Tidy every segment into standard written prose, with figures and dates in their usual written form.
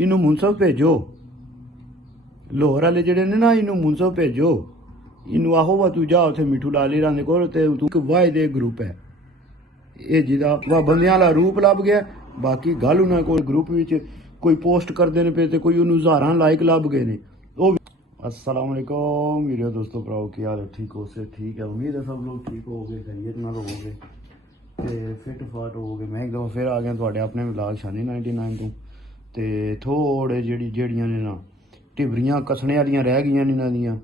इनू मुनसफ भेजो लाहौर वाले जेडे ने ना इनू मुनसफ भेजो इनू आहो वा तू जा उथे मिठू लाली रांदे कोल ते तू एक वायदे ग्रुप है ये जिदा वा बंदियां वाला रूप लभ गया बाकी गल उन्हां कोल ग्रुप विच कोई पोस्ट करदे ने पे ते कोई उन्हू हज़ारां लाइक लभ गए ने ओ अस्सलाम वालेकुम मेरे दोस्तों भराओ की हाल है ठीक हो से ठीक है उम्मीद है सब लोग ठीक हो गए खैरियत नाल हो गए ते फिट फाट हो गए मैं एक दफा फिर आ गया तुहाडे अपने व्लॉग शानी 99 तो ते थोड़े जेड़ियां ने ना टिबरियां कसने वालियां रह गई ने इन्हां दियां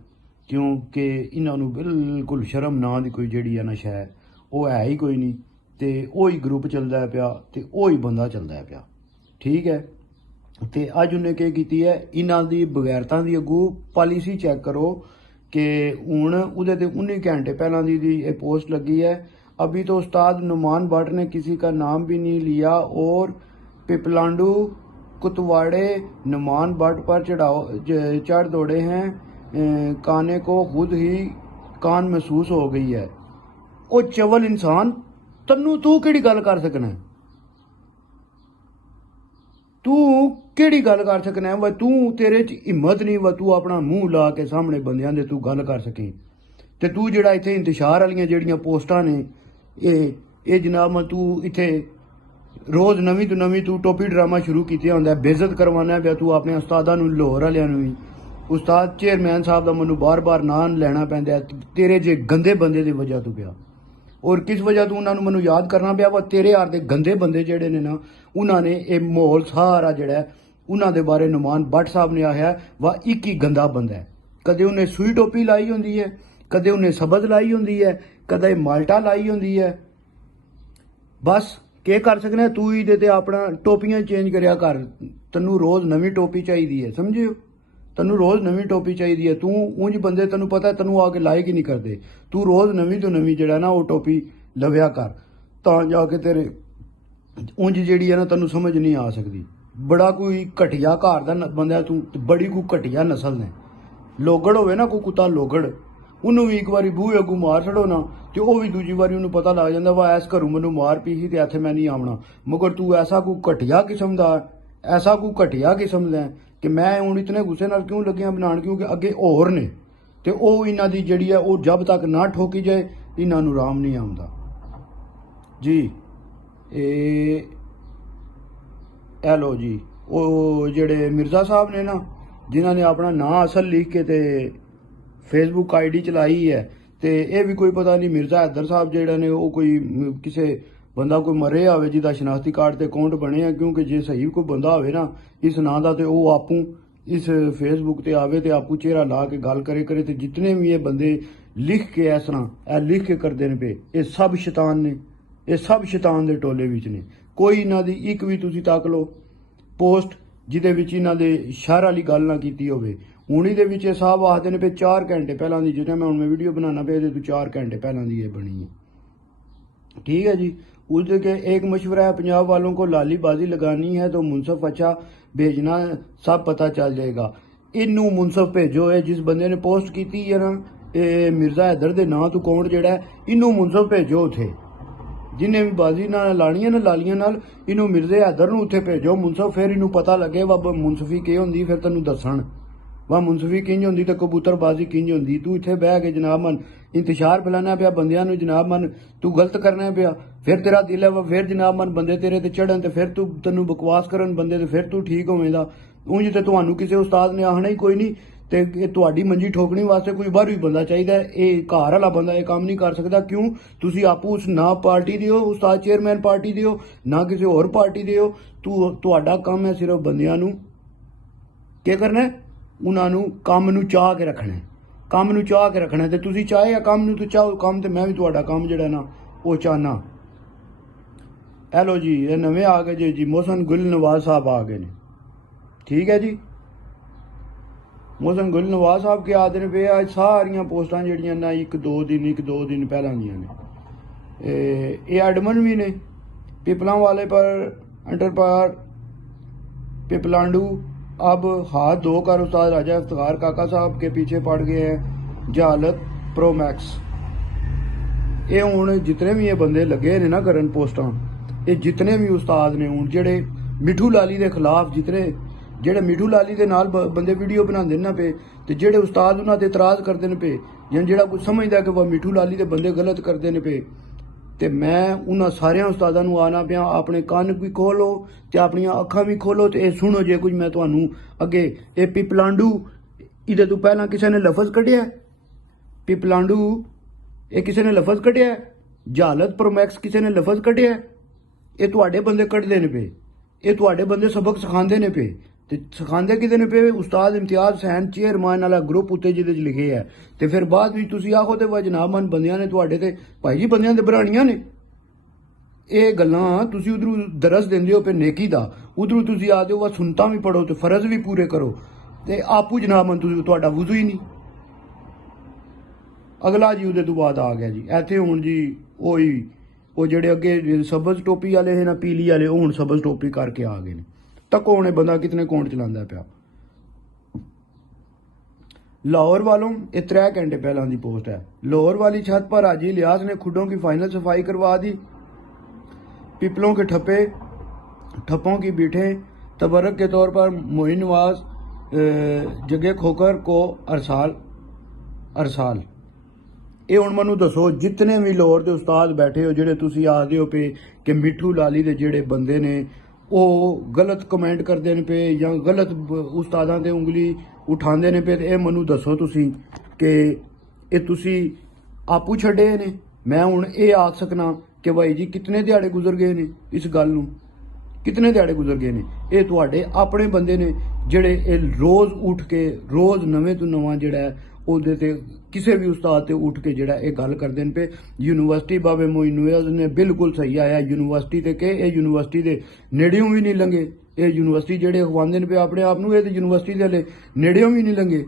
क्योंकि इन्हां नूं बिल्कुल शर्म ना दी कोई जेड़ी है ना शै वो है ही कोई नहीं ते ओही ग्रुप चलदा पिया ते ओही बंदा चलदा पिया ठीक है ते अज उन्हें केह् कीती है इन्हां दी बगैरतां दी अगू पॉलिसी चेक करो कि हुण उहदे ते 19 घंटे पहलां दी पोस्ट लगी है अभी तो उस्ताद नुमान भट्ट ने किसी का नाम भी नहीं लिया और पिपलांडू कुतवाड़े नुमान भट्ट पर चढ़ दौड़े हैं काने को खुद ही कान महसूस हो गई है ओ चवल इंसान तन्नू तू केड़ी गल कर सकना है तू केड़ी गल कर सकना है वा तू तेरे च हिम्मत नहीं वा तू अपना मुंह ला के सामने बंदियां दे तू गल कर सके ते तू जेड़ा इत्थे इंतशार वालियां जेड़ियां पोस्टां ने ये जनाब तू इत्थे रोज़ नवीं तो नवीं तू टोपी ड्रामा शुरू किया होंदा बेइज्जत करवाना पिया तू अपने उस्तादां नूं लाहौर वालियां नूं भी उस्ताद चेयरमैन साहब दा मैनूं बार बार नाम लेना पैंदा तेरे जे गंदे बंदे दी वजह तो पिया और किस वजह तो उन्होंने मैनूं याद करना पिया वा तेरे यार दे गंदे बंदे जेड़े ने ना उन्होंने ये माहौल सारा जेड़ा है उन्हां दे बारे नुमान भट्ट साहब ने आख्या वा एक ही गंदा बंदा है कदे उन्हें सूई टोपी लाई होंदी है कदे उन्हें सबद लाई होंदी है कदे माल्टा लाई होंदी है बस के कर सकने तू ही दे अपना टोपियां चेंज करया कर तन्नू रोज़ नवी टोपी चाहिदी है समझियो तन्नू रोज़ नवी टोपी चाहिदी है तू उंज बंदे तन्नू पता है तन्नू आके लाइक ही नहीं करते तू रोज़ नवी तो नवी जेड़ा ना वो टोपी लव्या कर तां जाके तेरे उंज जेड़ी है ना तन्नू समझ नहीं आ सकती बड़ा कोई घटिया घर दा बंदा तू बड़ी कोई घटिया नस्ल ने लोगड़ होवे ना कोई कुत्ता लोगड़ उन्होंने भी एक बार बूहे अगू मार छड़ो ना तो वह भी दूजी बारी उन्होंने पता लग जाता वा इस घरों मैनू मार पी ही तो इत्थे मैं नहीं आवना मगर तू ऐसा कोई घटिया किस्म का ऐसा कोई घटिया किस्म का कि मैं हूँ इतने गुस्से नाल क्यों लग्या बनाने क्योंकि अगे होर ने तो वह इन्हां दी जिहड़ी है वो जब तक ना ठोकी जाए इन्हां नूं राम नहीं आउंदा जी ए लो जी वो जेड़े मिर्जा साहब ने ना जिन्हां ने अपना नां असल लिख के ते फेसबुक आईडी चलाई है तो यह भी कोई पता नहीं मिर्जा हैदर साहब जेड़ा ने वो कोई किसी बंदा कोई मरे आवे जिदा शनाख्ती कार्ड ते अकाउंट बने हैं क्योंकि जे सही कोई बंदा होवे ना इस नां दा ते वो आपू इस फेसबुक ते आवे ते आपू चेहरा ला के गल करे ते जितने भी ये बंदे लिख के इस तरह लिख के करते हैं पे ये सब शैतान ने ये सब शैतान दे टोले विच ने कोई इन्हां दी एक भी तुसीं तक लो पोस्ट जिदे विच इन्हां दे शर वाली गल ना कीती होवे हूँ दे विच साहब आखते ने पे 4 घंटे पहला दी जिन्हें मैं मैं वीडियो बनाना पे तो 4 घंटे पहला दी ये बनी है ठीक है जी उसके के एक मशवरा है पंजाब वालों को लाली बाजी लगानी है तो मुनसफ अच्छा भेजना सब पता चल जाएगा इनू मुनसफ भेजो है जिस बंदे ने पोस्ट की है ना ये मिर्जा हैदर दे नां तो अकाउंट जेड़ा है इनू मुनसफ भेजो उथे जिन्हें भी बाजी ना लानी है ना लालियां नाल इनू मिर्जे हैदर नूं उथे भेजो मुनसफ फिर इनू पता लगे वा मुनसफी के होंदी फिर तैनूं दस्सण वह मुनसफी किंज होंदी तो कबूतरबाजी किंज होंदी तू इत्थे बह के जनाब मन इंतशार फैलाना पिया बंदियां नूं जनाब मन तू गलत करना पिया फिर तेरा दिल है वह फिर जनाब मन बंदे तेरे ते चढ़न ते फिर तू तैनूं बकवास करन बंदे ते फिर तू ठीक होवेंदा उंज ते तुहानूं किसी उस्ताद ने आखना ही कोई नहीं ते तुहाडी मंजी ठोकने वास्ते कोई बाहर भी बंदा चाहिए ये घर वाला बंदा ये काम नहीं कर सकता क्यों तुसीं आपू उस ना पार्टी दे हो उस्ताद चेयरमैन पार्टी दे हो ना किसी होर पार्टी दे हो तुहाडा काम है सिर्फ बंदियां नूं के करना है उन्होंने काम नूं चाह के रखना है काम नूं चाह के रखना है तो तुसीं चाहे काम नूं तो चाहो काम तो मैं भी तुहाडा काम जिहड़ा ना वो चाहना हेलो जी ये नवे आ गए जी मोहसन गुल नवाज साहब आ गए ने ठीक है जी मोहसन गुल नवाज साहब के आदे ने पे आज सारियां पोस्टां जिहड़ियां ना एक दो दिन पहलां दियां ने ये एडमन भी ने पिपलां वाले पर अंडर पर पिपलांडू अब हाथ धोकर उस्ताद राजा इफ्तिखार काका साहब के पीछे पड़ गए हैं जहालत प्रो मैक्स ये हूँ जितने भी ये बंदे लगे ने ना करन पोस्टां ये जितने भी उस्ताद ने हूँ जेड़े ਮਿੱਠੂ ਲਾਲੀ ਦੇ ਖਿਲਾਫ ਜਿਤਨੇ ਜਿਹੜੇ ਮਿੱਠੂ ਲਾਲੀ ਦੇ ਨਾਲ ਬੰਦੇ ਵੀਡੀਓ ਬਣਾਉਂਦੇ ਨੇ ਨਾ ਪਏ, ਤੇ ਜਿਹੜੇ ਉਸਤਾਦ ਉਹਨਾਂ ਤੇ ਇਤਰਾਜ਼ ਕਰਦੇ ਨੇ ਪਏ, ਜਾਂ ਜਿਹੜਾ ਕੋਈ ਸਮਝਦਾ ਕਿ ਉਹ ਮਿੱਠੂ ਲਾਲੀ ਦੇ ਬੰਦੇ ਗਲਤ ਕਰਦੇ ਨੇ ਪਏ, ਤੇ ਮੈਂ ਉਹਨਾਂ ਸਾਰਿਆਂ ਉਸਤਾਦਾਂ ਨੂੰ ਆਣਾ ਪਿਆ, ਆਪਣੇ ਕੰਨ ਵੀ ਖੋਲੋ ਤੇ ਆਪਣੀਆਂ ਅੱਖਾਂ ਵੀ ਖੋਲੋ ਤੇ ਇਹ ਸੁਣੋ ਜੇ ਕੁਝ ਮੈਂ ਤੁਹਾਨੂੰ ਅੱਗੇ। ਇਹ ਪਿਪਲਾਂਡੂ, ਇਹਦੇ ਤੋਂ ਪਹਿਲਾਂ ਕਿਸੇ ਨੇ ਲਫ਼ਜ਼ ਕੱਢਿਆ? ਪਿਪਲਾਂਡੂ ਇਹ ਕਿਸੇ ਨੇ ਲਫ਼ਜ਼ ਕੱਢਿਆ? ਜਹਾਲਤ ਪ੍ਰੋਮੈਕਸ ਕਿਸੇ ਨੇ ਲਫ਼ਜ਼ ਕੱਢਿਆ? ਇਹ ਤੁਹਾਡੇ ਬੰਦੇ ਕੱਢਦੇ ਨੇ ਪਏ, ਇਹ ਤੁਹਾਡੇ ਬੰਦੇ ਸਬਕ ਸਿਖਾਉਂਦੇ ਨੇ ਪਏ। ਤੇ ਸਿਖਾਉਂਦੇ ਕਿਤੇ ਨੇ ਪਏ? ਉਸਤਾਦ ਇਮਤਿਆਜ਼ ਹੁਸੈਨ ਚੇਅਰਮੈਨ ਵਾਲਾ ਗਰੁੱਪ ਉੱਤੇ ਜਿਹਦੇ 'ਚ ਲਿਖੇ ਹੈ। ਤੇ ਫਿਰ ਬਾਅਦ ਵਿੱਚ ਤੁਸੀਂ ਆਖੋ ਤੇ ਜਨਾਬਮੰਦ ਬੰਦਿਆਂ ਨੇ ਤੁਹਾਡੇ ਤੇ, ਭਾਈ ਜੀ ਬੰਦਿਆਂ ਦੇ ਬਰਾਣੀਆਂ ਨੇ। ਇਹ ਗੱਲਾਂ ਤੁਸੀਂ ਉਧਰੋਂ ਦਰਸ ਦਿੰਦੇ ਹੋ ਪਏ ਨੇਕੀ ਦਾ, ਉਧਰੋਂ ਤੁਸੀਂ ਆਦੇ ਹੋ ਵਾ ਸੁਨਤਾਂ ਵੀ ਪੜੋ ਤੇ ਫਰਜ਼ ਵੀ ਪੂਰੇ ਕਰੋ, ਤੇ ਆਪੂ ਜਨਾਬਮੰਦ ਤੁਸੀਂ ਤੁਹਾਡਾ ਵਜ਼ੂ ਹੀ ਨਹੀਂ। ਅਗਲਾ ਜੀ ਉਹਦੇ ਤੋਂ ਬਾਅਦ ਆ ਗਿਆ ਜੀ ਇੱਥੇ ਹੁਣ ਜੀ ਉਹ ਜਿਹੜੇ ਅੱਗੇ ਸਬਜ਼ ਟੋਪੀ ਵਾਲੇ ਹੈ ਨਾ, ਪੀਲੀ ਵਾਲੇ, ਉਹ ਹੁਣ ਸਬਜ਼ ਟੋਪੀ ਕਰਕੇ ਆ ਗਏ ਨੇ। ਤੱਕੋ ਹੁਣ ਇਹ ਬੰਦਾ ਕਿਤਨੇ ਕੌਣ ਚਲਾਉਂਦਾ ਪਿਆ। लाहौर वालों ये 3 घंटे पहला की पोस्ट है। लाहौर वाली छत पर हाजी इलियास ने खुडों की फाइनल सफाई करवा दी। पिपलों के ठप्पों की बीठें तबरक के तौर पर मोइन नवाज जगह खोकर को अरसाल। ये हुण मैनूं दसो जितने भी लाहौर के उस्ताद बैठे हो जिहड़े तुसीं आखदे हो पे कि मिठू लाली दे जिहड़े बंदे ने वो गलत कमेंट करते हैं पे या गलत उस्तादां ते उंगली उठाते हैं पे, ये मैनूं दसो तुसीं कि ये तुसीं आपू छड्डे ने। मैं हुण ये आख सकना कि भाई जी कितने दिहाड़े गुजर गए ने इस गल नूं, कितने दिहाड़े गुजर गए ने। ये तुहाडे अपने बंदे ने जिहड़े रोज़ उठ के रोज़ नवें तो नवां जिहड़ा है ਉਹਦੇ ਤੇ ਕਿਸੇ ਵੀ ਉਸਤਾਦ ਤੇ ਉੱਠ ਕੇ ਜਿਹੜਾ ਇਹ ਗੱਲ ਕਰਦੇ ਨੇ ਪਏ। ਯੂਨੀਵਰਸਿਟੀ ਬਾਬੇ ਮੋਇਨ ਨਵਾਜ਼ ਨੇ ਬਿਲਕੁਲ ਸਹੀ ਆਇਆ ਯੂਨੀਵਰਸਿਟੀ ਤੇ ਕਿ ਇਹ ਯੂਨੀਵਰਸਿਟੀ ਦੇ ਨੇੜਿਓਂ ਵੀ ਨਹੀਂ ਲੰਘੇ। ਇਹ ਯੂਨੀਵਰਸਿਟੀ ਜਿਹੜੇ ਖਵਾਉਂਦੇ ਨੇ ਪਏ ਆਪਣੇ ਆਪ ਨੂੰ, ਇਹ ਤੇ ਯੂਨੀਵਰਸਿਟੀ ਦੇ ਹਲੇ ਨੇੜਿਓਂ ਵੀ ਨਹੀਂ ਲੰਘੇ।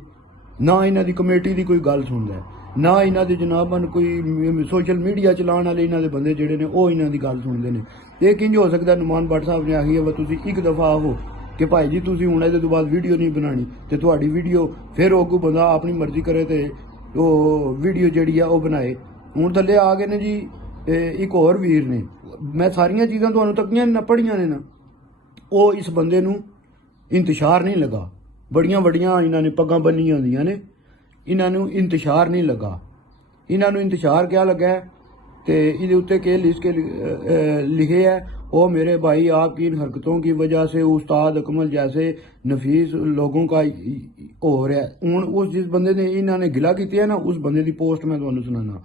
ਨਾ ਇਹਨਾਂ ਦੀ ਕਮੇਟੀ ਦੀ ਕੋਈ ਗੱਲ ਸੁਣਦਾ, ਨਾ ਇਹਨਾਂ ਦੇ ਜਨਾਬਨ ਕੋਈ ਸੋਸ਼ਲ ਮੀਡੀਆ ਚਲਾਉਣ ਵਾਲੇ ਇਹਨਾਂ ਦੇ ਬੰਦੇ ਜਿਹੜੇ ਨੇ ਉਹ ਇਹਨਾਂ ਦੀ ਗੱਲ ਸੁਣਦੇ ਨੇ। ਇਹ ਕਿੰਜ ਹੋ ਸਕਦਾ? ਨੁਮਾਨ ਭੱਟ ਸਾਹਿਬ ਨੇ ਆਖੀ ਹੈ ਤੁਸੀਂ ਇੱਕ ਦਫਾ ਆਹੋ कि भाई जी तुसीं हुण इहदे तों बाद वीडियो नहीं बनानी ते तुहाडी वीडियो फिर अगों बंदा अपनी मर्जी करे ते ओह वीडियो जिहड़ी आ ओह बनाए। हुण थल्ले आ गए ने जी एक होर वीर ने, मैं सारियां चीज़ां तुहानूं तक्कियां ना पढ़ियां ने ना, ओह इस बंदे नूं इंतशार नहीं लगा। बड़ियां बड़ियां इन्हां ने पग्गां बन्नियां होंदियां ने, इन्हां नूं इंतशार नहीं लगा। इन्हां नूं इंतशार क्या लगा है ते इहदे उत्ते के लिख के लिखे है ओ मेरे भाई आपकी इन हरकतों की वजह से उस्ताद अकमल जैसे नफीस लोगों का हो रहा है। हूँ उस जिस बंदे ने इन्होंने गिला की है ना, उस बंदे की पोस्ट मैं तुम्हें सुनाना।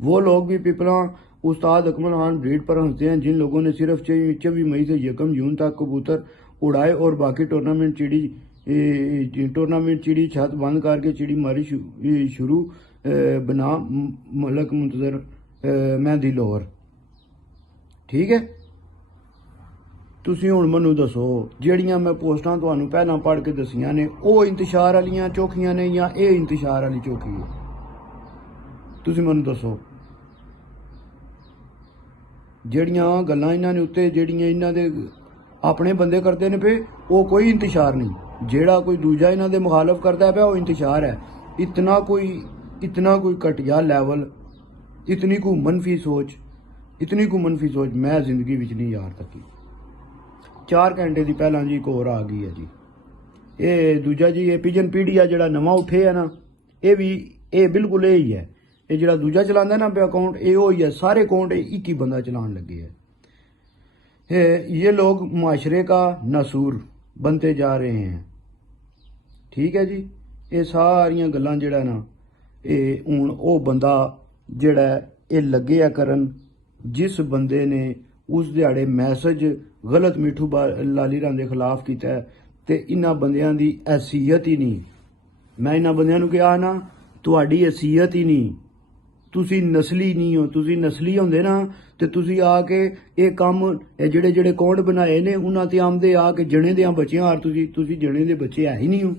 वो लोग भी पिपला उस्ताद अकमल खान ब्रीड पर हंसते हैं जिन लोगों ने सिर्फ 24 मई से 1 जून तक कबूतर उड़ाए और बाकी टूर्नामेंट चिड़ी छत बंद करके चिड़ी मारी शुरू बना मलक मुंतजर मेहंदी लाहौर। ठीक है, ਤੁਸੀਂ ਹੁਣ ਮੈਨੂੰ ਦੱਸੋ ਜਿਹੜੀਆਂ ਮੈਂ ਪੋਸਟਾਂ ਤੁਹਾਨੂੰ ਪਹਿਲਾਂ ਪੜ੍ਹ ਕੇ ਦਸੀਆਂ ਨੇ ਉਹ ਇੰਤਸ਼ਾਰ ਵਾਲੀਆਂ ਚੌਕੀਆਂ ਨੇ ਜਾਂ ਇਹ ਇੰਤਸ਼ਾਰ ਵਾਲੀ ਚੌਕੀ ਹੈ? ਤੁਸੀਂ ਮੈਨੂੰ ਦੱਸੋ। ਜਿਹੜੀਆਂ ਗੱਲਾਂ ਇਹਨਾਂ ਨੇ ਉੱਤੇ ਜਿਹੜੀਆਂ ਇਹਨਾਂ ਦੇ ਆਪਣੇ ਬੰਦੇ ਕਰਦੇ ਨੇ ਪਏ ਉਹ ਕੋਈ ਇੰਤਸ਼ਾਰ ਨਹੀਂ। ਜਿਹੜਾ ਕੋਈ ਦੂਜਾ ਇਹਨਾਂ ਦੇ ਮੁਖਾਲਫ ਕਰਦਾ ਪਿਆ ਉਹ ਇੰਤਸ਼ਾਰ ਹੈ। इतना कोई घटिया लैवल, इतनी को मनफी सोच मैं जिंदगी विच नहीं यार तकी। 4 घंटे की पहला जी एक होर आ गई है जी। ये दूजा जी ये पिजन पीडिया जड़ा नवा उठे है ना, ये बिल्कुल यही है। ये जड़ा दूजा चलांदा ना पे अकाउंट ये ही है, सारे अकाउंट एक ही बंदा चलान लगे है। ये लोग माशरे का नसूर बनते जा रहे हैं। ठीक है जी, ये सारियां गल्लां जड़ा ना ये हुण ओ बंदा जड़ा ये लगे करन जिस बंदे ने उस दिहाड़े मैसेज गलत मिठू लाली राम के खिलाफ किया ते इन्हां बंदियां दी हैसीयत ही नहीं। मैं इन्हां बंदियां नूं कहा ना तुहाडी हैसीयत ही नहीं, तुसी नस्ली नहीं हो। तुसी नस्ली होंदे ना ते तुसी आके ये काम जेड़े जेड़े अकाउंट बनाए ने उन्हां ते आमदे आके जने दे बच्चियां हार तुसी जने दे बच्चे है ही नहीं हो।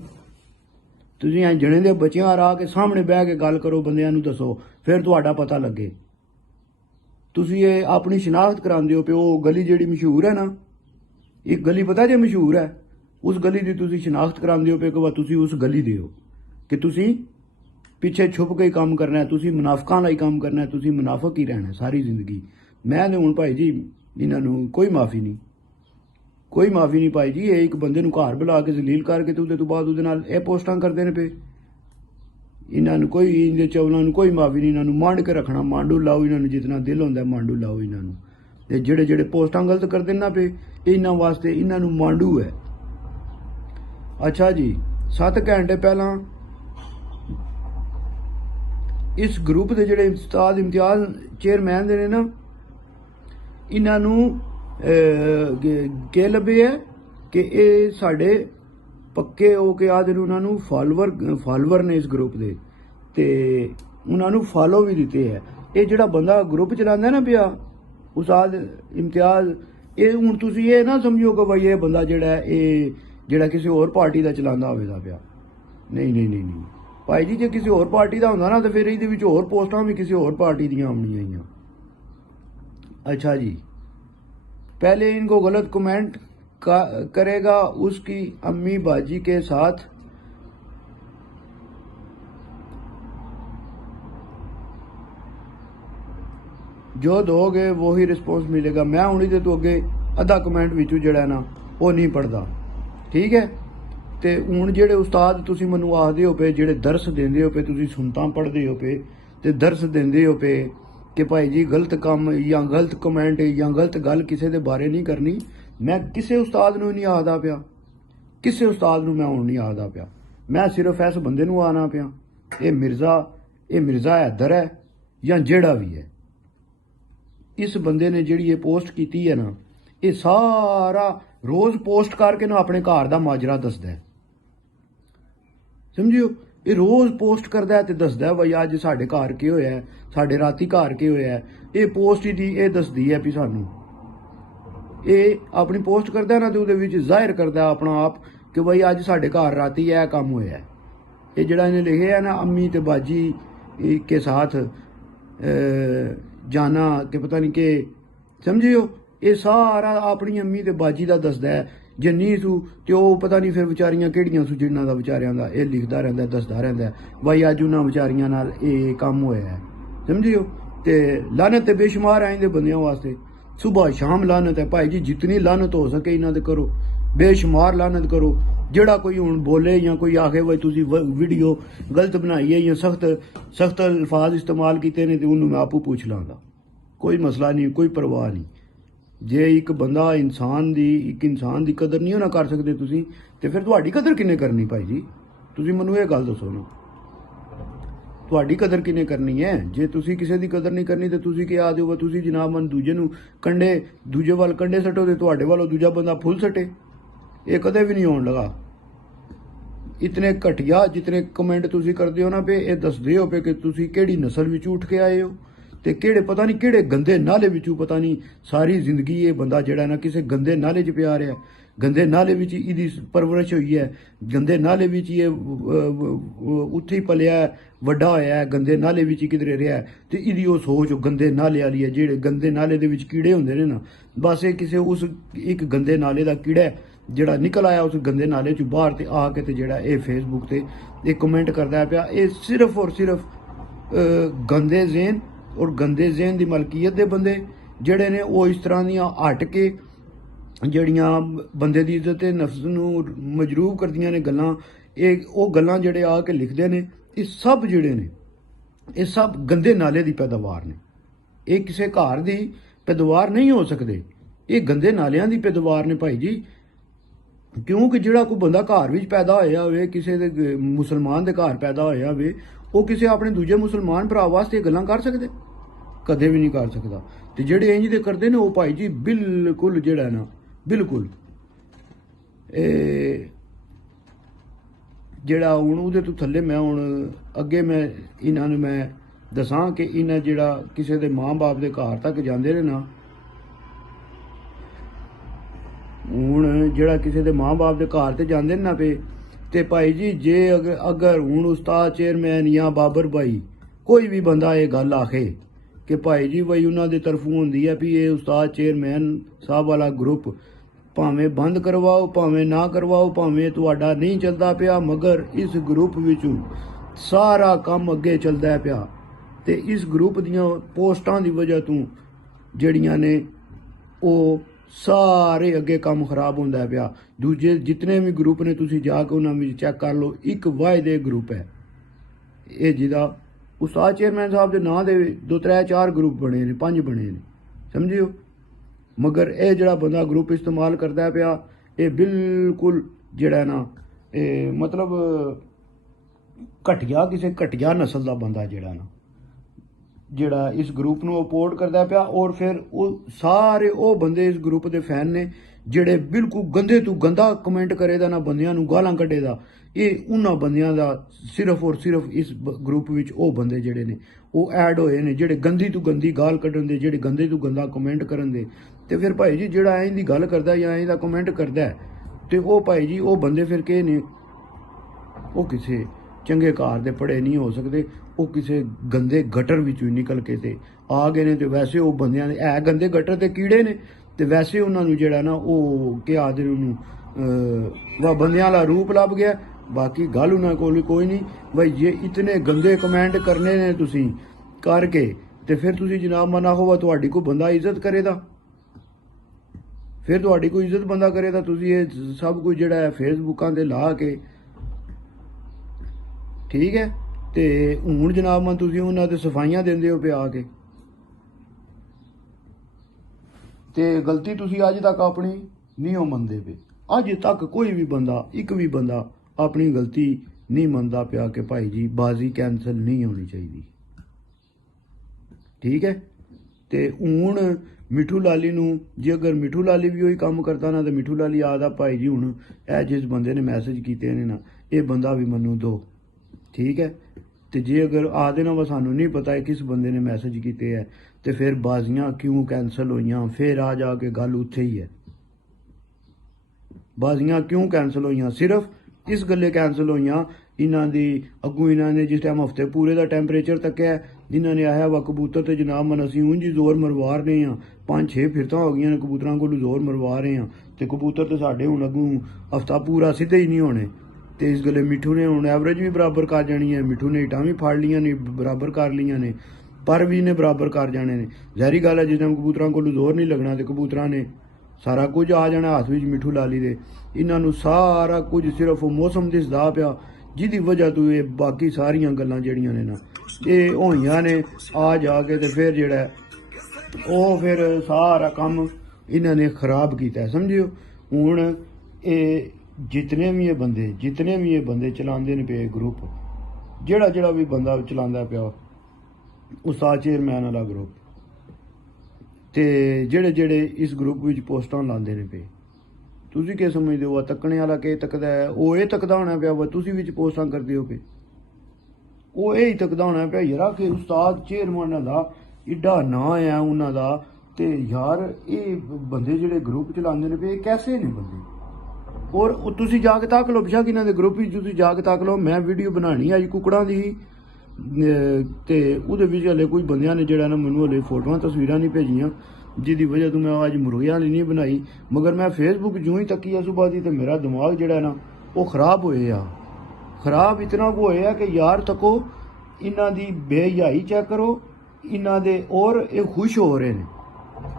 तुसी जने दे बच्चियां हार आके सामने बह के गल करो, बंदियां नूं दसो, फिर तुहाडा पता लगे। तुसी ये अपनी शनाख्त करांदे हो पे वो गली जेड़ी मशहूर है ना, एक गली पता जे मशहूर है, उस गली की तुसी शनाख्त करांदे हो पे कि तुसी उस गली दे हो कि तुसी पिछे छुप के काम करना है, तुसी मुनाफिकां लाई काम करना है, तुसी मुनाफिक ही रहना है सारी जिंदगी। मैं हुण भाई जी इन्हां नूं कोई माफ़ी नहीं, ਕੋਈ ਮਾਫੀ ਨਹੀਂ ਭਾਈ ਜੀ। ਇਹ ਇੱਕ ਬੰਦੇ ਨੂੰ ਘਰ ਬੁਲਾ ਕੇ ਜ਼ਲੀਲ ਕਰਕੇ ਤੇ ਉਹਦੇ ਤੋਂ ਬਾਅਦ ਉਹਦੇ ਨਾਲ ਇਹ ਪੋਸਟਾਂ ਕਰਦੇ ਨੇ ਪਏ। ਇਹਨਾਂ ਨੂੰ ਕੋਈ ਇਹਦੇ ਚੌਲਾਂ ਨੂੰ ਕੋਈ ਮਾਫੀ ਨਹੀਂ। ਇਹਨਾਂ ਨੂੰ ਮੰਡ ਕੇ ਰੱਖਣਾ, ਮਾਂਡੂ ਲਾਓ ਇਹਨਾਂ ਨੂੰ, ਜਿਤਨਾ ਦਿਲ ਹੁੰਦਾ ਮਾਂਡੂ ਲਾਓ ਇਹਨਾਂ ਨੂੰ। ਤੇ ਜਿਹੜੇ ਪੋਸਟਾਂ ਗਲਤ ਕਰਦੇ ਨਾ ਪਏ, ਇਹਨਾਂ ਵਾਸਤੇ ਇਹਨਾਂ ਨੂੰ ਮਾਂਡੂ ਹੈ। ਅੱਛਾ ਜੀ, 7 ਘੰਟੇ ਪਹਿਲਾਂ ਇਸ ਗਰੁੱਪ ਦੇ ਜਿਹੜੇ ਉਸਤਾਦ ਇਮਤਿਆਜ਼ ਚੇਅਰਮੈਨ ਦੇ ਨੇ ਨਾ, ਇਹਨਾਂ ਨੂੰ ਕੀ ਲੱਭੇ ਹੈ ਕਿ ਇਹ ਸਾਡੇ ਪੱਕੇ ਹੋ ਕੇ ਆਦੇ ਨੂੰ ਉਹਨਾਂ ਨੂੰ ਫਾਲੋਵਰ ਨੇ ਇਸ ਗਰੁੱਪ ਦੇ, ਤੇ ਉਹਨਾਂ ਨੂੰ ਫਾਲੋ ਵੀ ਦਿੱਤੇ ਹੈ। ਇਹ ਜਿਹੜਾ ਬੰਦਾ ਗਰੁੱਪ ਚਲਾਉਂਦਾ ਨਾ ਪਿਆ ਉਸਤਾਦ ਇਮਤਿਆਜ਼, ਇਹ ਹੁਣ ਤੁਸੀਂ ਇਹ ਨਾ ਸਮਝੋ ਕਿ ਬਈ ਇਹ ਬੰਦਾ ਜਿਹੜਾ ਕਿਸੇ ਹੋਰ ਪਾਰਟੀ ਦਾ ਚਲਾਉਂਦਾ ਹੋਵੇਗਾ ਪਿਆ। ਨਹੀਂ ਭਾਈ ਜੀ, ਜੇ ਕਿਸੇ ਹੋਰ ਪਾਰਟੀ ਦਾ ਹੁੰਦਾ ਨਾ ਤਾਂ ਫਿਰ ਇਹਦੇ ਵਿੱਚ ਹੋਰ ਪੋਸਟਾਂ ਵੀ ਕਿਸੇ ਹੋਰ ਪਾर्टी ਦੀਆਂ ਆਉਣੀਆਂ ਆਈਆਂ। अच्छा जी, पहले इनको गलत कमेंट करेगा उसकी अम्मी बाजी के साथ जो दोगे वही रिस्पॉन्स मिलेगा। मैं हूँ तो अगे अद्धा कमेंट विचू जड़ा ना वो नहीं पढ़ता, ठीक है। तो हूँ जेडे उस्ताद तुसी मैनू आखदे हो पे, जेडे दर्स देंदे हो पे, तुसी सुनता पढ़दे हो पे ते दर्स देंदे हो पे कि भाई जी गलत काम या गलत कमेंट या गलत गल किसी के बारे नहीं करनी। मैं किसी उस्ताद नूं नहीं आखदा पिया, किसी उस्ताद नूं मैं हुण नहीं आखदा पिया। मैं सिर्फ इस बंदे नूं आना पिया, ये मिर्ज़ा हैदर है या जेड़ा भी है। इस बंदे ने जिहड़ी ये पोस्ट की है ना, ये सारा रोज़ पोस्ट करके ना अपने घर का माजरा दसदा है, समझियो। ये रोज़ पोस्ट करता है तो दसदा है भाई अज साडे घर के होया है, साडे राती घर के होया है। ये पोस्ट ही ये दसदी है भी सानू, ये अपनी पोस्ट करता है ना तो उहदे विच जाहिर करता है अपना आप कि भाई अज साडे घर राती यह काम होया है। ये जिहड़ा इन्हें लिखे है ना अम्मी ते बाजी के साथ जाना कि पता नहीं के, समझियो। ये सारा अपनी अम्मी ते बाजी का दसदा है। जे नहीं सू तो पता नहीं फिर विचारियां केड़ियां सू जिन्हां दा विचारियां दा ये लिखदा रहिंदा दसदा रहिंदा भाई अज उन्हां विचारियां नाल ये काम होया है, समझियो। ते लानत ते बेशुमार है इंदे बंदियां वास्ते, सुबह शाम लानत है भाई जी। जितनी लानत हो सके इन्हां दे करो, बेशुमार लानत करो। जेड़ा कोई हुण बोले या कोई आखे भाई तुसी वीडियो गलत बनाई है या सख्त अल्फाज इस्तेमाल कीते ने, तो उन्होंने मैं आपू पूछ लांगा, कोई मसला नहीं, कोई परवाह नहीं। जे एक बंदा इंसान दी कदर नहीं होना कर सकते तुसी, ते फिर तुहाडी कदर किन्ने करनी भाई जी? तुसी मैनू ये गल दसो ना, तुहाडी कदर किन्ने करनी है? जे तुसी किसी दी कदर नहीं करनी तो तुसी क्या आदे हो? तुसी जनाब मन दूजे नू कंडे, दूजे वाल कंडे सटो ते तुहाडे वालों दूजा बंदा फुल सटे, ये कदे भी नहीं होने लगा। इतने घटिया जितने कमेंट तुसी करदे हो ना पे, ये दसदे हो पे कि तुसी केड़ी नस्ल विच उठ के आए हो ते केड़े पता नहीं केड़े गंदे नाले विचों, पता नहीं सारी जिंदगी ये बंदा जेड़ा ना किसी गंदे नाले च पिया रहा है, गंदे नाले विच इहदी परवरिश हुई है, गंदे नाले विच ये उत्थे ही पलिया है, वड्डा होया है, गंदे नाले विच किधरे रहा है। ते इहदी ओह सोच गंदे नाले वाली है, जेड़े गंदे नाले दे विच कीड़े हुंदे ने ना, बस ये किसी उस एक गंदे नाले दा कीड़ा है जेड़ा निकल आया उस गंदे नाले चों बाहर ते आके ते जेड़ा ये फेसबुक ते ये कमेंट करदा है पिया। ये सिर्फ और सिर्फ गंदे ज़हन और गंदे ज़हन दी मलकीयत दे बंदे जेड़े ने वो इस तरह दियां हट के जड़ियां बंदे दी इज्जत ते नफ्स नूं मजरूब करदियां ने गल्लां, वो गल्लां जेड़े आके लिखदे ने, ये सब जेड़े ने ये सब गंदे नाले दी पैदावार ने। ये किसी घर दी पैदावार नहीं हो सकते, ये गंदे नालियां दी पैदावार ने भाई जी। क्योंकि जिहड़ा कोई बंदा घर विच पैदा होया होवे, किसी दे मुसलमान दे घर पैदा होया होवे, वो किसी अपने दूजे मुसलमान भरा वास्ते गल्लां कर सकदे? कदे भी नहीं कर सकदा। ते जेड़े इंज दे करदे ने वो भाई जी बिल्कुल जेड़ा ना बिल्कुल जेड़ा हुण उहदे तो थल्ले मैं हुण अगे मैं इन्हां नूं मैं दसां कि इन्हां जेड़ा किसी दे मां बाप दे घर तक जांदे ने ना, हुण जेड़ा किसी दे मां बाप दे घर ते जांदे ना पे, ते भाई जी जे अगर हुण उस्ताद चेयरमैन या बाबर भाई कोई भी बंदा ये गल आखे कि भाई जी भाई उन्हां दे तरफों हुंदी है भी ये उस्ताद चेयरमैन साहब वाला ग्रुप भावें बंद करवाओ भावें ना करवाओ, भावें तुहाडा नहीं चलदा पिया, मगर इस ग्रुप विचों सारा काम अगे चलदा है पिया। ते इस ग्रुप दियां पोस्टां दी वजह तों जेड़ियां ने वो ਸਾਰੇ ਅੱਗੇ ਕੰਮ ਖਰਾਬ ਹੁੰਦਾ ਪਿਆ। ਦੂਜੇ ਜਿਤਨੇ ਵੀ ਗਰੁੱਪ ਨੇ ਤੁਸੀਂ ਜਾ ਕੇ ਉਹਨਾਂ ਵਿੱਚ ਚੈੱਕ ਕਰ ਲਓ, ਇੱਕ ਵਾਹਿਦੇ ਗਰੁੱਪ ਹੈ ਇਹ ਜਿਹਦਾ ਉਸਤਾਦ ਚੇਅਰਮੈਨ ਸਾਹਿਬ ਦੇ ਨਾਂ ਦੇ 2 3 4 ਗਰੁੱਪ ਬਣੇ ਨੇ, 5 ਬਣੇ ਨੇ, ਸਮਝਿਓ। ਮਗਰ ਇਹ ਜਿਹੜਾ ਬੰਦਾ ਗਰੁੱਪ ਇਸਤੇਮਾਲ ਕਰਦਾ ਪਿਆ ਇਹ ਬਿਲਕੁਲ ਜਿਹੜਾ ਨਾ ਇਹ ਮਤਲਬ ਘਟੀਆ, ਕਿਸੇ ਘਟੀਆ ਨਸਲ ਦਾ ਬੰਦਾ ਜਿਹੜਾ ਇਸ ਗਰੁੱਪ ਨੂੰ ਅਪੋਰਟ ਕਰਦਾ ਪਿਆ। ਔਰ ਫਿਰ ਉਹ ਸਾਰੇ ਉਹ ਬੰਦੇ ਇਸ ਗਰੁੱਪ ਦੇ ਫੈਨ ਨੇ ਜਿਹੜੇ ਬਿਲਕੁਲ ਗੰਦੇ ਤੋਂ ਗੰਦਾ ਕਮੈਂਟ ਕਰੇਦਾ ਨਾ, ਬੰਦਿਆਂ ਨੂੰ ਗਾਲਾਂ ਕੱਢੇਦਾ। ਇਹ ਉਹਨਾਂ ਬੰਦਿਆਂ ਦਾ ਸਿਰਫ ਔਰ ਸਿਰਫ ਇਸ ਗਰੁੱਪ ਵਿੱਚ ਉਹ ਬੰਦੇ ਜਿਹੜੇ ਨੇ ਉਹ ਐਡ ਹੋਏ ਨੇ, ਜਿਹੜੇ ਗੰਦੀ ਤੋਂ ਗੰਦੀ ਗਾਲ ਕੱਢਣ ਦੇ, ਜਿਹੜੇ ਗੰਦੇ ਤੋਂ ਗੰਦਾ ਕਮੈਂਟ ਕਰਨ ਦੇ। ਤੇ ਫਿਰ ਭਾਈ ਜੀ ਜਿਹੜਾ ਐਂ ਦੀ ਗੱਲ ਕਰਦਾ ਜਾਂ ਐਂ ਦਾ ਕਮੈਂਟ ਕਰਦਾ ਤੇ ਉਹ ਭਾਈ ਜੀ ਉਹ ਬੰਦੇ ਫਿਰ ਕੀ ਨੇ, ਉਹ ਕਿਸੇ ਚੰਗੇ ਘਰ ਦੇ ਪੜ੍ਹੇ ਨਹੀਂ ਹੋ ਸਕਦੇ, ਉਹ ਕਿਸੇ ਗੰਦੇ ਗਟਰ ਵਿੱਚੋਂ ਨਿਕਲ ਕੇ ਤੇ ਆ ਗਏ ਨੇ। ਤੇ ਵੈਸੇ ਉਹ ਬੰਦਿਆਂ ਦੇ ਇਹ ਗੰਦੇ ਗਟਰ ਤੇ ਕੀੜੇ ਨੇ, ਤੇ ਵੈਸੇ ਉਹਨਾਂ ਨੂੰ ਜਿਹੜਾ ਨਾ ਉਹ ਕੀ ਆਖਦੇ ਉਹਨੂੰ ਵਾ ਬੰਦਿਆਂ ਵਾਲਾ ਰੂਪ ਲੱਭ ਗਿਆ। ਬਾਕੀ ਗੱਲ ਉਹਨਾਂ ਕੋਲ ਕੋਈ ਨਹੀਂ ਬਈ, ਜੇ ਇਤਨੇ ਗੰਦੇ ਕਮੈਂਟ ਕਰਨੇ ਨੇ ਤੁਸੀਂ ਕਰਕੇ ਤੇ ਫਿਰ ਤੁਸੀਂ ਜਨਾਬ ਮਨਾ ਹੋਵਾ ਤੁਹਾਡੀ ਕੋਈ ਬੰਦਾ ਇੱਜ਼ਤ ਕਰੇਦਾ, ਫਿਰ ਤੁਹਾਡੀ ਕੋਈ ਇੱਜ਼ਤ ਬੰਦਾ ਕਰੇਦਾ। ਤੁਸੀਂ ਇਹ ਸਭ ਕੁਝ ਜਿਹੜਾ ਹੈ ਫੇਸਬੁੱਕਾਂ ਤੇ ਲਾ ਕੇ, ਠੀਕ ਹੈ, ਤੇ ਹੁਣ ਜਨਾਬ ਮਨ ਤੁਸੀਂ ਉਹਨਾਂ ਤੇ ਸਫਾਈਆਂ ਦਿੰਦੇ ਹੋ ਪਿਆ ਕੇ। ਤੇ ਗਲਤੀ ਤੁਸੀਂ ਅੱਜ ਤੱਕ ਆਪਣੀ ਨਹੀਂ ਹੋ ਮੰਨਦੇ ਪਏ। ਅੱਜ ਤੱਕ ਕੋਈ ਵੀ ਬੰਦਾ, ਇੱਕ ਵੀ ਬੰਦਾ ਆਪਣੀ ਗਲਤੀ ਨਹੀਂ ਮੰਨਦਾ ਪਿਆ ਕਿ ਭਾਈ ਜੀ ਬਾਜ਼ੀ ਕੈਂਸਲ ਨਹੀਂ ਹੋਣੀ ਚਾਹੀਦੀ, ਠੀਕ ਹੈ। ਤੇ ਹੁਣ ਮਿੱਠੂ ਲਾਲੀ ਨੂੰ, ਜੇ ਅਗਰ ਮਿੱਠੂ ਲਾਲੀ ਵੀ ਉਹੀ ਕੰਮ ਕਰਦਾ ਨਾ, ਤੇ ਮਿੱਠੂ ਲਾਲੀ ਆਦਾ ਭਾਈ ਜੀ ਹੁਣ ਇਹ ਜਿਸ ਬੰਦੇ ਨੇ ਮੈਸੇਜ ਕੀਤੇ ਨੇ ਨਾ, ਇਹ ਬੰਦਾ ਵੀ ਮੈਨੂੰ ਦੋ, ਠੀਕ ਹੈ। ਤੇ ਜੇ ਅਗਰ ਆਦੇ ਨਾ ਵਾ ਸਾਨੂੰ ਨਹੀਂ ਪਤਾ ਹੈ ਕਿਸ ਬੰਦੇ ਨੇ ਮੈਸੇਜ ਕੀਤੇ ਹੈ, ਤੇ ਫਿਰ ਬਾਜ਼ੀਆਂ ਕਿਉਂ ਕੈਂਸਲ ਹੋਈਆਂ, ਫਿਰ ਆ ਜਾ ਕੇ ਗੱਲ ਉੱਥੇ ਹੀ ਹੈ। ਬਾਜ਼ੀਆਂ ਕਿਉਂ ਕੈਂਸਲ ਹੋਈਆਂ, ਸਿਰਫ ਇਸ ਗੱਲੇ ਕੈਂਸਲ ਹੋਈਆਂ ਇਹਨਾਂ ਦੀ ਅੱਗੋਂ ਇਹਨਾਂ ਨੇ ਜਿਸ ਟਾਈਮ ਹਫਤੇ ਪੂਰੇ ਦਾ ਟੈਂਪਰੇਚਰ ਤੱਕਿਆ, ਜਿਨ੍ਹਾਂ ਨੇ ਆਇਆ ਵਾ ਕਬੂਤਰ ਤੇ ਜਨਾਬ ਮਨ ਅਸੀਂ ਉਂਝ ਹੀ ਜ਼ੋਰ ਮਰਵਾ ਰਹੇ ਹਾਂ, 5-6 ਫਿਰਤਾਂ ਹੋ ਗਈਆਂ ਨੇ ਕਬੂਤਰਾਂ ਕੋਲ ਜ਼ੋਰ ਮਰਵਾ ਰਹੇ ਹਾਂ, ਤੇ ਕਬੂਤਰ ਤੇ ਸਾਡੇ ਹੁਣ ਅੱਗੋਂ ਹਫਤਾ ਪੂਰਾ ਸਿੱਧੇ ਹੀ ਨਹੀਂ ਹੋਣੇ। ਤੇ ਇਸ ਗੱਲੇ ਮਿੱਠੂ ਨੇ ਹੁਣ ਐਵਰੇਜ ਵੀ ਬਰਾਬਰ ਕਰ ਜਾਣੀ ਹੈ, ਮਿੱਠੂ ਨੇ ਇਟਾਂ ਵੀ ਫੜ ਲੀਆਂ ਨੇ, ਬਰਾਬਰ ਕਰ ਲੀਆਂ ਨੇ, ਪਰ ਵੀ ਨੇ ਬਰਾਬਰ ਕਰ ਜਾਣੇ ਨੇ। ਜ਼ਾਹਰੀ ਗੱਲ ਹੈ ਜਿਸ ਟਾਈਮ ਕਬੂਤਰਾਂ ਕੋਲ ਜ਼ੋਰ ਨਹੀਂ ਲੱਗਣਾ ਤੇ ਕਬੂਤਰਾਂ ਨੇ ਸਾਰਾ ਕੁਝ ਆ ਜਾਣਾ ਹੱਥ ਵਿੱਚ ਮਿੱਠੂ ਲਾਲੀ ਦੇ। ਇਹਨਾਂ ਨੂੰ ਸਾਰਾ ਕੁਝ ਸਿਰਫ ਮੌਸਮ ਦਿਸਦਾ ਪਿਆ, ਜਿਹਦੀ ਵਜ੍ਹਾ ਤੋਂ ਇਹ ਬਾਕੀ ਸਾਰੀਆਂ ਗੱਲਾਂ ਜਿਹੜੀਆਂ ਨੇ ਨਾ ਇਹ ਹੋਈਆਂ ਨੇ ਆ ਜਾ ਕੇ, ਤੇ ਫਿਰ ਜਿਹੜਾ ਉਹ ਫਿਰ ਸਾਰਾ ਕੰਮ ਇਹਨਾਂ ਨੇ ਖਰਾਬ ਕੀਤਾ, ਸਮਝਿਓ। ਹੁਣ ਇਹ ਜਿਤਨੇ ਵੀ ਇਹ ਬੰਦੇ ਚਲਾਉਂਦੇ ਨੇ ਪਏ ਗਰੁੱਪ, ਜਿਹੜਾ ਵੀ ਬੰਦਾ ਚਲਾਉਂਦਾ ਪਿਆ ਉਸਤਾਦ ਚੇਅਰਮੈਨ ਵਾਲਾ ਗਰੁੱਪ, ਤੇ ਜਿਹੜੇ ਇਸ ਗਰੁੱਪ ਵਿੱਚ ਪੋਸਟਾਂ ਲਾਉਂਦੇ ਨੇ ਪਏ, ਤੁਸੀਂ ਕੀ ਸਮਝਦੇ ਹੋ ਤੱਕਣੇ ਵਾਲਾ ਕੀ ਤੱਕਦਾ ਹੈ? ਉਹ ਇਹ ਤੱਕਦਾ ਹੋਣਾ ਪਿਆ ਵਾ ਤੁਸੀਂ ਵਿੱਚ ਪੋਸਟਾਂ ਕਰਦੇ ਹੋ ਪਏ, ਉਹ ਇਹ ਹੀ ਤੱਕਦਾ ਹੋਣਾ ਪਿਆ ਯਾਰ ਕਿ ਉਸਤਾਦ ਚੇਅਰਮੈਨ ਦਾ ਏਡਾ ਨਾਂ ਹੈ ਉਹਨਾਂ ਦਾ। ਤੇ ਯਾਰ ਇਹ ਬੰਦੇ ਜਿਹੜੇ ਗਰੁੱਪ ਚਲਾਉਂਦੇ ਨੇ ਪਏ ਕੈਸੇ ਨੇ ਬੰਦੇ? ਔਰ ਤੁਸੀਂ ਜਾ ਕੇ ਤੱਕ ਲਓ, ਬੇਸ਼ੱਕ ਇਹਨਾਂ ਦੇ ਗਰੁੱਪ ਵਿੱਚ ਤੁਸੀਂ ਜਾ ਕੇ ਤੱਕ ਲਓ। ਮੈਂ ਵੀਡੀਓ ਬਣਾਉਣੀ ਅੱਜ ਕੁਕੜਾਂ ਦੀ, ਤੇ ਉਹਦੇ ਵਿੱਚ ਹਲੇ ਕੁਝ ਬੰਦਿਆਂ ਨੇ ਜਿਹੜਾ ਨਾ ਮੈਨੂੰ ਹਲੇ ਫੋਟੋਆਂ ਤਸਵੀਰਾਂ ਨਹੀਂ ਭੇਜੀਆਂ, ਜਿਹਦੀ ਵਜ੍ਹਾ ਤੋਂ ਮੈਂ ਅੱਜ ਮੁਰਗਿਆਂ ਵਾਲੀ ਨਹੀਂ ਬਣਾਈ। ਮਗਰ ਮੈਂ ਫੇਸਬੁੱਕ ਜੂੰ ਹੀ ਤੱਕੀ ਆ ਸੁਬਾਹ ਦੀ, ਤੇ ਮੇਰਾ ਦਿਮਾਗ ਜਿਹੜਾ ਨਾ ਉਹ ਖਰਾਬ ਹੋਏ ਆ, ਖਰਾਬ ਇਤਨਾ ਕੁ ਹੋਏ ਆ ਕਿ ਯਾਰ ਤੱਕੋ ਇਹਨਾਂ ਦੀ ਬੇਹਯਾਈ ਚੈੱਕ ਕਰੋ ਇਹਨਾਂ ਦੇ, ਔਰ ਇਹ ਖੁਸ਼ ਹੋ ਰਹੇ ਨੇ।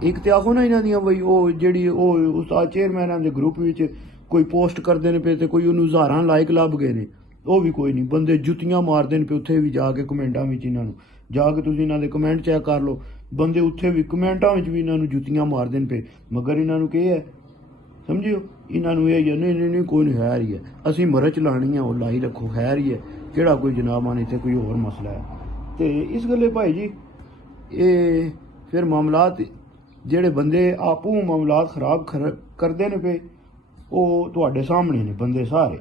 ਇੱਕ ਤੇ ਆਖੋ ਨਾ ਇਹਨਾਂ ਦੀਆਂ ਬਈ ਉਹ ਜਿਹੜੀ ਉਹ ਉਸਤਾਦ ਚੇਅਰਮੈਨਾਂ ਦੇ ਗਰੁੱਪ ਵਿੱਚ ਕੋਈ ਪੋਸਟ ਕਰਦੇ ਨੇ ਪਏ ਤੇ ਕੋਈ ਉਹਨੂੰ ਹਜ਼ਾਰਾਂ ਲਾਈਕ ਲੱਭ ਗਏ ਨੇ, ਉਹ ਵੀ ਕੋਈ ਨਹੀਂ, ਬੰਦੇ ਜੁੱਤੀਆਂ ਮਾਰਦੇ ਨੇ ਪਏ ਉੱਥੇ ਵੀ ਜਾ ਕੇ ਕਮੈਂਟਾਂ ਵਿੱਚ। ਇਹਨਾਂ ਨੂੰ ਜਾ ਕੇ ਤੁਸੀਂ ਇਹਨਾਂ ਦੇ ਕਮੈਂਟ ਚੈੱਕ ਕਰ ਲਓ, ਬੰਦੇ ਉੱਥੇ ਵੀ ਕਮੈਂਟਾਂ ਵਿੱਚ ਵੀ ਇਹਨਾਂ ਨੂੰ ਜੁੱਤੀਆਂ ਮਾਰਦੇ ਨੇ ਪਏ। ਮਗਰ ਇਹਨਾਂ ਨੂੰ ਕੀ ਹੈ, ਸਮਝਿਓ, ਇਹਨਾਂ ਨੂੰ ਇਹ ਹੈ ਨਹੀਂ ਕੋਈ ਨਹੀਂ, ਹੈਰ ਹੀ ਹੈ, ਅਸੀਂ ਮਰਚ ਲਾਣੀ ਆ ਉਹ ਲਾਈ ਰੱਖੋ, ਹੈਰ ਹੀ ਹੈ, ਕਿਹੜਾ ਕੋਈ ਜਨਾਬਾਂ ਇੱਥੇ ਕੋਈ ਹੋਰ ਮਸਲਾ ਹੈ। ਤੇ ਇਸ ਗੱਲੇ ਭਾਈ ਜੀ ਇਹ ਫਿਰ ਮਾਮਲਾਤ ਜਿਹੜੇ ਬੰਦੇ ਆਪੂ ਮਾਮਲਾਤ ਖਰਾਬ ਕਰਦੇ ਨੇ ਪਏ ਉਹ ਤੁਹਾਡੇ ਸਾਹਮਣੇ ਨੇ ਬੰਦੇ ਸਾਰੇ,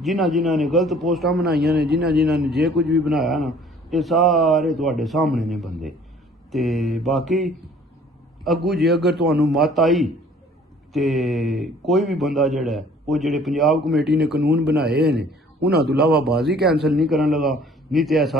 ਜਿਨ੍ਹਾਂ ਨੇ ਗਲਤ ਪੋਸਟਾਂ ਬਣਾਈਆਂ ਨੇ, ਜਿਨ੍ਹਾਂ ਨੇ ਜੇ ਕੁਝ ਵੀ ਬਣਾਇਆ ਨਾ, ਇਹ ਸਾਰੇ ਤੁਹਾਡੇ ਸਾਹਮਣੇ ਨੇ ਬੰਦੇ। ਤੇ ਬਾਕੀ ਅੱਗੂ ਜੇ ਅਗਰ ਤੁਹਾਨੂੰ ਮਤ ਆਈ ਤੇ ਕੋਈ ਵੀ ਬੰਦਾ ਜਿਹੜਾ ਉਹ ਜਿਹੜੇ ਪੰਜਾਬ ਕਮੇਟੀ ਨੇ ਕਾਨੂੰਨ ਬਣਾਏ ਨੇ ਉਹਨਾਂ ਤੋਂ ਇਲਾਵਾ ਬਾਜ਼ੀ ਕੈਂਸਲ ਨਹੀਂ ਕਰਨ ਲਗਾ, ਨਹੀਂ ਤੇ ਐਸਾ